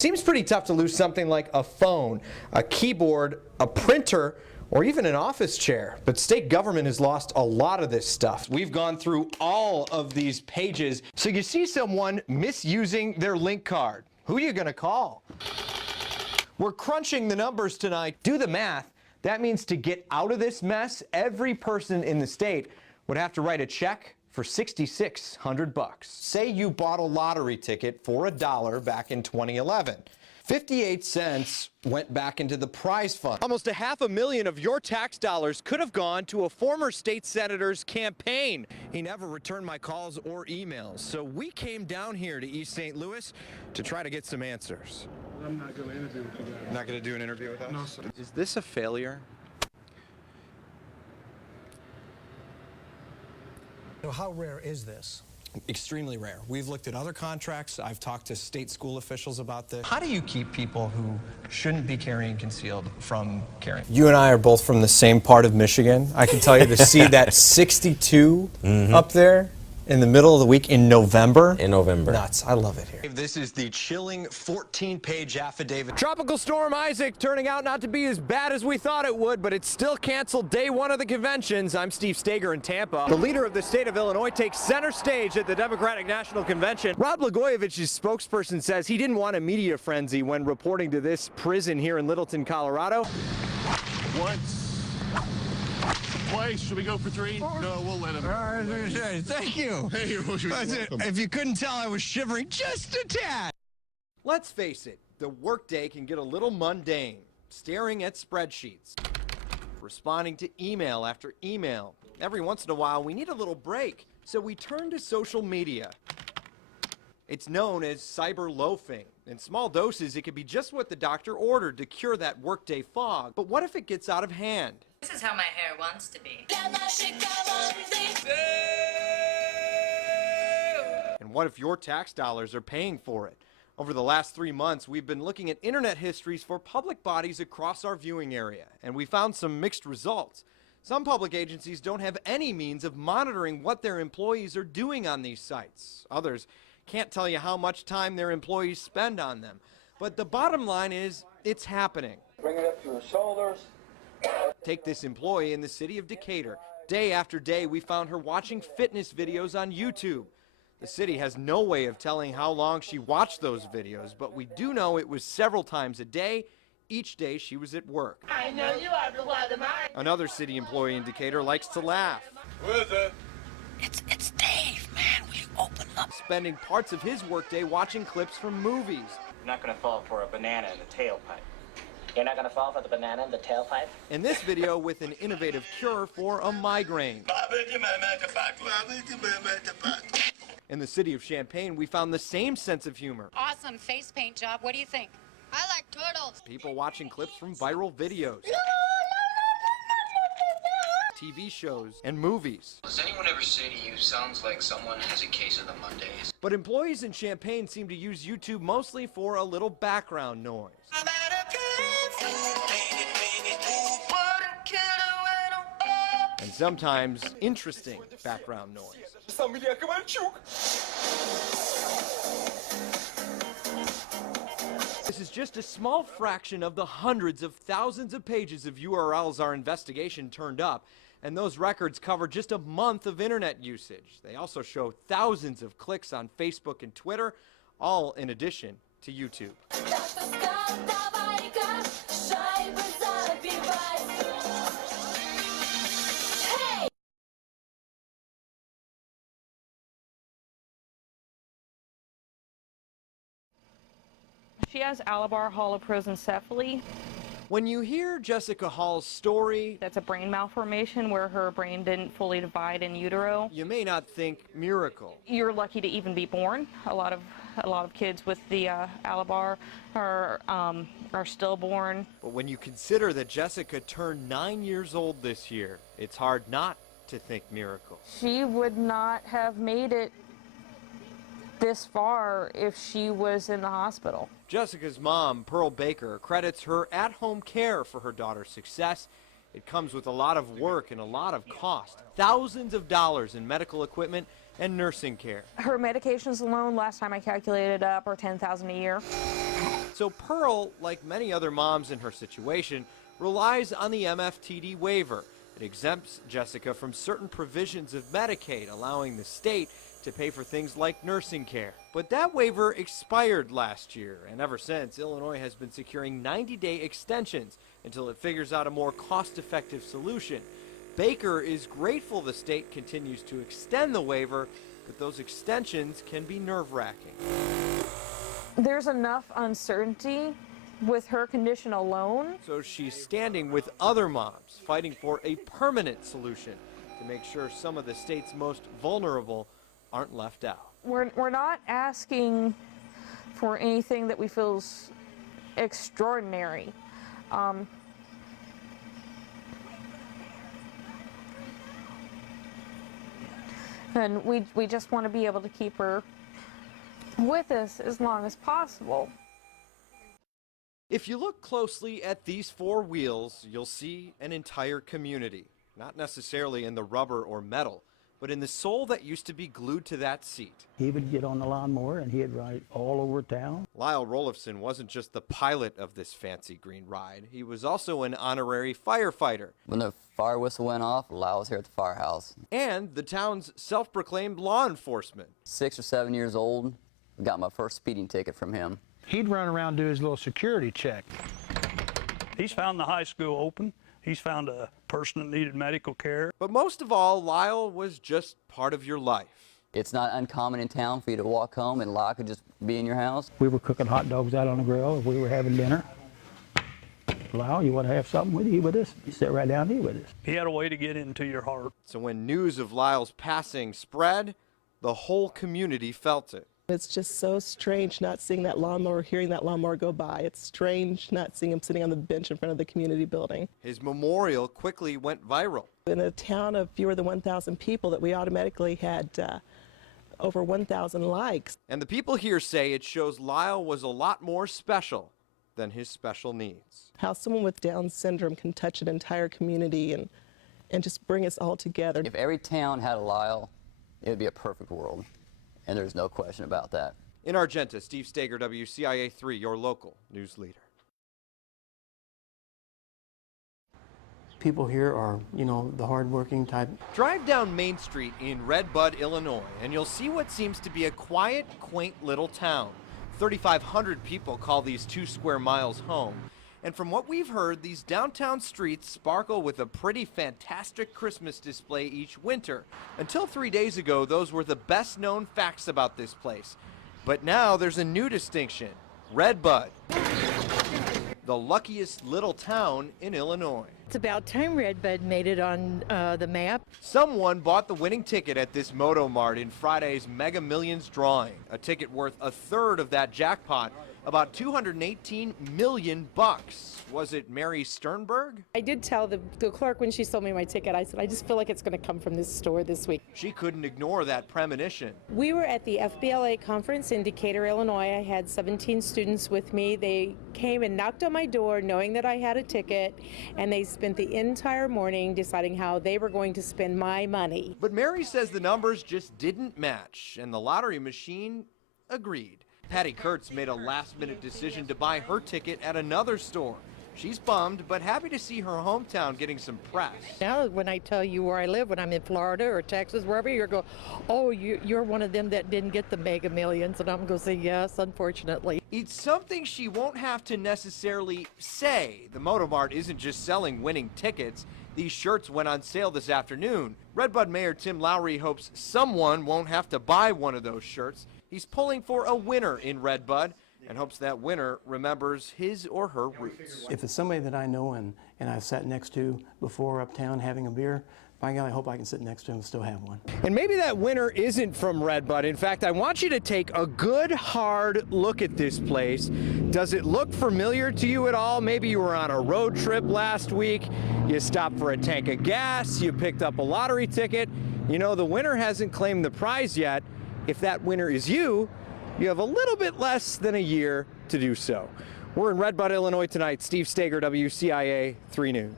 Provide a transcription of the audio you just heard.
Seems pretty tough to lose something like a phone, a keyboard, a printer, or even an office chair. But state government has lost a lot of this stuff. We've gone through all of these pages. So you see someone misusing their link card. Who are you going to call? We're crunching the numbers tonight. Do the math. That means to get out of this mess, every person in the state would have to write a check for $6,600. Say you bought a lottery ticket for $1 back in 2011. 58 cents went back into the prize fund. Almost $500,000 of your tax dollars could have gone to a former state senator's campaign. He never returned my calls or emails, so we came down here to East St. Louis to try to get some answers. I'm not going to interview with you guys. Not going to do an interview with us? No, sir. Is this a failure? So how rare is this? Extremely rare. We've looked at other contracts. I've talked to state school officials about this. How do you keep people who shouldn't be carrying concealed from carrying? You and I are both from the same part of Michigan. I can tell you to see that 62 up there in the middle of the week in November. Nuts. I love it here. This is the chilling 14-page affidavit. Tropical Storm Isaac turning out not to be as bad as we thought it would, but it still canceled day one of the conventions. I'm Steve Staeger in Tampa. The leader of the state of Illinois takes center stage at the Democratic National Convention. Rod Blagojevich's spokesperson says he didn't want a media frenzy when reporting to this prison here in Littleton, Colorado. Once. Twice. Should we go for 3? No, we'll let him. Thank you. Hey, you're welcome. If you couldn't tell, I was shivering just a tad. Let's face it, the workday can get a little mundane. Staring at spreadsheets, responding to email after email. Every once in a while, we need a little break, so we turn to social media. It's known as cyber loafing. In small doses, it can be just what the doctor ordered to cure that workday fog. But what if it gets out of hand? This is how my hair wants to be. And what if your tax dollars are paying for it? Over the last 3 months, we've been looking at internet histories for public bodies across our viewing area, and we found some mixed results. Some public agencies don't have any means of monitoring what their employees are doing on these sites. Others can't tell you how much time their employees spend on them. But the bottom line is, it's happening. Bring it up to your shoulders. Take this employee in the city of Decatur. Day after day, we found her watching fitness videos on YouTube. The city has no way of telling how long she watched those videos, but we do know it was several times a day, each day she was at work. I know you are the one of mine. Another city employee in Decatur likes to laugh. Who is it? It's Dave, man. Will you open up? Spending parts of his workday watching clips from movies. You're not going to fall for a banana in the tailpipe. You're not going to fall for the banana in the tailpipe? In this video with an innovative cure for a migraine. In the city of Champaign, we found the same sense of humor. Awesome face paint job. What do you think? I like turtles. People watching clips from viral videos, TV shows, and movies. Does anyone ever say to you, sounds like someone has a case of the Mondays? But employees in Champaign seem to use YouTube mostly for a little background noise. And sometimes interesting background noise. This is just a small fraction of the hundreds of thousands of pages of URLs our investigation turned up, and those records cover just a month of internet usage. They also show thousands of clicks on Facebook and Twitter, all in addition to YouTube. She has Alabar holoprosencephaly. When you hear Jessica Hall's story, That's a brain malformation where her brain didn't fully divide in utero. you may not think miracle. You're lucky to even be born. A lot of kids with the Alabar are stillborn. But when you consider that Jessica turned 9 years old this year, it's hard not to think miracle. She would not have made it this far if she was in the hospital. Jessica's mom, Pearl Baker, credits her at-home care for her daughter's success. It comes with a lot of work and a lot of cost. Thousands of dollars in medical equipment and nursing care. Her medications alone, last time I calculated up, are $10,000 a year. So Pearl, like many other moms in her situation, relies on the MFTD waiver. It exempts Jessica from certain provisions of Medicaid, allowing the state to pay for things like nursing care. But that waiver expired last year, and ever since, Illinois has been securing 90-day extensions until it figures out a more cost-effective solution. Baker is grateful the state continues to extend the waiver, but those extensions can be nerve-wracking. There's enough uncertainty with her condition alone. So she's standing with other moms, fighting for a permanent solution to make sure some of the state's most vulnerable aren't left out. We're not asking for anything that we feel is extraordinary. And we just want to be able to keep her with us as long as possible. If you look closely at these four wheels, you'll see an entire community, not necessarily in the rubber or metal, but in the soul that used to be glued to that seat. He would get on the lawnmower and he'd ride all over town. Lyle Rolifson wasn't just the pilot of this fancy green ride, he was also an honorary firefighter. When the fire whistle went off, Lyle was here at the firehouse. And the town's self-proclaimed law enforcement. 6 or 7 years old, got my first speeding ticket from him. He'd run around and do his little security check. He's found the high school open. He's found a person that needed medical care. But most of all, Lyle was just part of your life. It's not uncommon in town for you to walk home and Lyle could just be in your house. We were cooking hot dogs out on the grill if we were having dinner. Lyle, you want to have something with you with us? You sit right down here with us. He had a way to get into your heart. So when news of Lyle's passing spread, the whole community felt it. It's just so strange not seeing that lawnmower, hearing that lawnmower go by. It's strange not seeing him sitting on the bench in front of the community building. His memorial quickly went viral. In a town of fewer than 1,000 people, that we automatically had over 1,000 likes. And the people here say it shows Lyle was a lot more special than his special needs. How someone with Down syndrome can touch an entire community and just bring us all together. If every town had a Lyle, it would be a perfect world. And there's no question about that. In Argenta, Steve Staeger, WCIA 3, your local news leader. People here are, the hardworking type. Drive down Main Street in Red Bud, Illinois, and you'll see what seems to be a quiet, quaint little town. 3,500 people call these 2 square miles home. And from what we've heard, these downtown streets sparkle with a pretty fantastic Christmas display each winter. Until 3 days ago, those were the best known facts about this place. But now there's a new distinction: Red Bud, the luckiest little town in Illinois. It's about time Red Bud made it on the map. Someone bought the winning ticket at this Moto Mart in Friday's Mega Millions drawing, a ticket worth a third of that jackpot, about $218 million. Was it Mary Sternberg? I did tell the clerk when she sold me my ticket, I said, I just feel like it's going to come from this store this week. She couldn't ignore that premonition. We were at the FBLA conference in Decatur, Illinois. I had 17 students with me. They came and knocked on my door knowing that I had a ticket, and they spent the entire morning deciding how they were going to spend my money. But Mary says the numbers just didn't match, and the lottery machine agreed. Patty Kurtz made a last-minute decision to buy her ticket at another store. She's bummed, but happy to see her hometown getting some press. Now when I tell you where I live, when I'm in Florida or Texas, wherever, you're going, oh, you're one of them that didn't get the Mega Millions, and I'm going to say yes, unfortunately. It's something she won't have to necessarily say. The Moto Mart isn't just selling winning tickets. These shirts went on sale this afternoon. Red Bud Mayor Tim Lowry hopes someone won't have to buy one of those shirts. He's pulling for a winner in Red Bud and hopes that winner remembers his or her roots. If it's somebody that I know and I've sat next to before uptown having a beer, by God, I hope I can sit next to him and still have one. And maybe that winner isn't from Red Bud. In fact, I want you to take a good, hard look at this place. Does it look familiar to you at all? Maybe you were on a road trip last week, you stopped for a tank of gas, you picked up a lottery ticket. You know, the winner hasn't claimed the prize yet. If that winner is you, you have a little bit less than a year to do so. We're in Red Bud, Illinois tonight. Steve Staeger, WCIA 3 News.